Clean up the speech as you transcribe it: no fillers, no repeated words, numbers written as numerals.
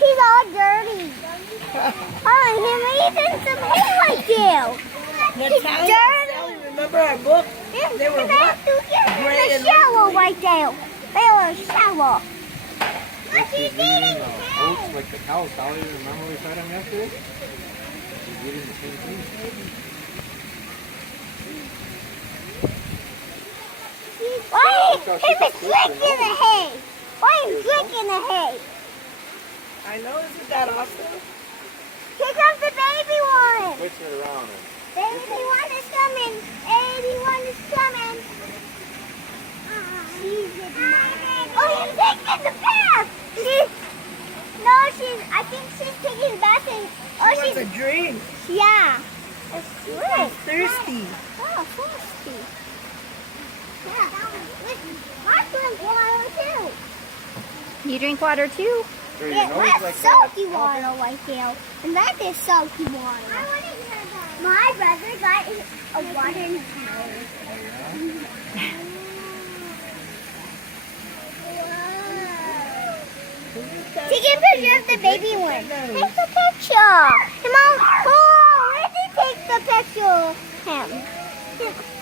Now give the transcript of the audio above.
He's all dirty. Oh, he made some hay like you. He's dirty. Remember our book? They were what? Gray The and shower right there. They were shower. This is eating oats like the cows. Dolly, remember we fed him yesterday? He's eating the same thing. Why? He's drinking the hay. Why is he drinking the hay? I know, isn't that awesome? Here comes the baby one. Switch it around. Baby one is coming. Baby one is coming. Oh, he's taking the bath. I think she's taking the bath. She wants a drink. Yeah. It's good. Thirsty. Oh, thirsty. Yeah. I drink water too. You drink water too? Sure, Yeah, your nose that's like salty water right there. And that is salty water. I want to hear that. My brother got a water in his nose. Take a picture of the baby one. Take the picture. Come on. Oh, where did he take the picture? Him.